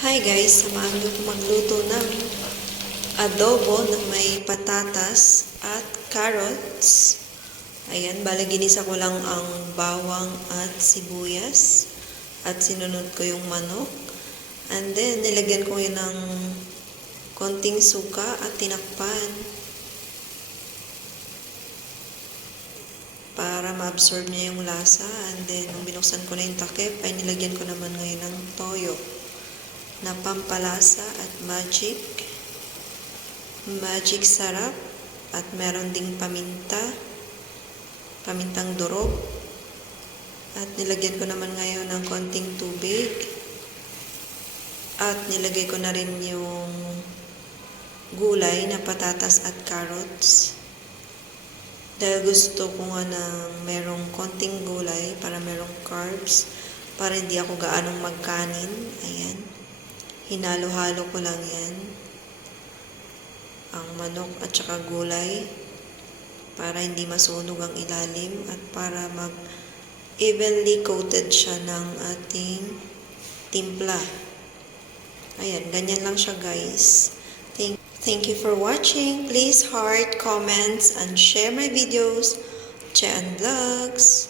Hi guys, samahan niyo ko magluto ng adobo na may patatas at carrots. Ayan, bale ginisa ko lang ang bawang at sibuyas at sinunod ko yung manok. And then, nilagyan ko yun ng konting suka at tinakpan para ma-absorb niya yung lasa. And then, nung binuksan ko na yung takip, ay nilagyan ko naman ngayon ng toyo na pampalasa at magic sarap, at meron ding pamintang durog, at nilagyan ko naman ngayon ng konting tubig, at nilagay ko na rin yung gulay na patatas at carrots dahil gusto ko nga ng merong konting gulay para merong carbs, para hindi ako gaanong magkanin. Ayan, hinalo-halo ko lang yan, ang manok at saka gulay, para hindi masunog ang ilalim at para mag evenly coated siya ng ating timpla. Ayan, ganyan lang siya guys. Thank you for watching. Please heart, comments, and share my videos. Chean Vlogs.